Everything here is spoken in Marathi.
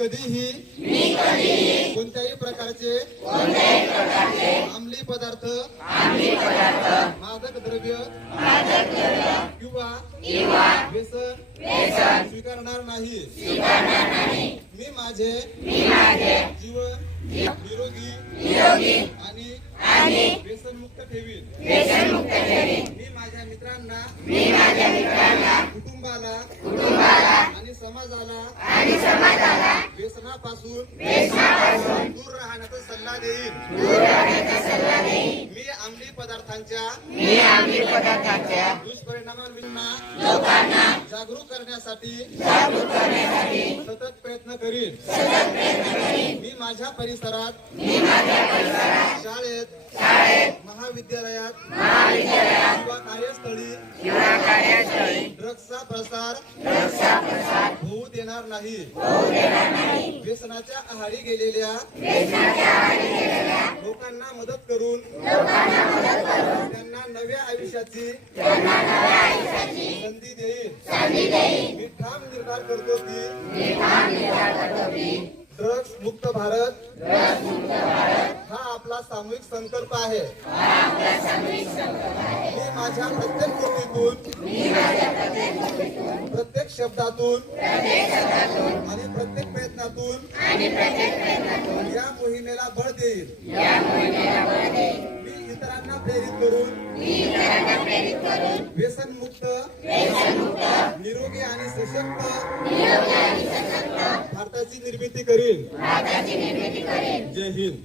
कधीही कोणत्याही प्रकारचे अंमली पदार्थ मादक द्रव्य किंवा व्यसन स्वीकारणार नाही। मी माझे जीवन निरोगी आणि व्यसनमुक्त ठेवीन। मी माझ्या मित्रांना कुटुंबाला आणि समाजाला व्यसनापासून दूर राहण्याचा सल्ला देईन। मी अंमली पदार्थांच्या दुष्परिणामांविषयी जागरूक करण्यासाठी सतत प्रयत्न करीन। मी माझ्या परिसरात शाळेत महाविद्यालयात किंवा कार्यस्थळी ड्रग्सचा प्रसार होऊ देणार नाही। व्यसनाच्या आहारी गेलेल्या लोकांना मदत करून त्यांना नव्या आयुष्याची संधी देईन। मी ठाम निर्धार करतो की ड्रग्स मुक्त भारत हा आपला सामूहिक संकल्प आहे। मी माझ्या प्रत्येक कृतीतून प्रत्येक शब्दातून आणि प्रत्येक प्रयत्नातून या मोहिमेला बळ देईन। मी इतरांना प्रेरित करून व्यसनमुक्त निरोगी आणि सशक्त भारताची निर्मिती करीन। जय हिंद।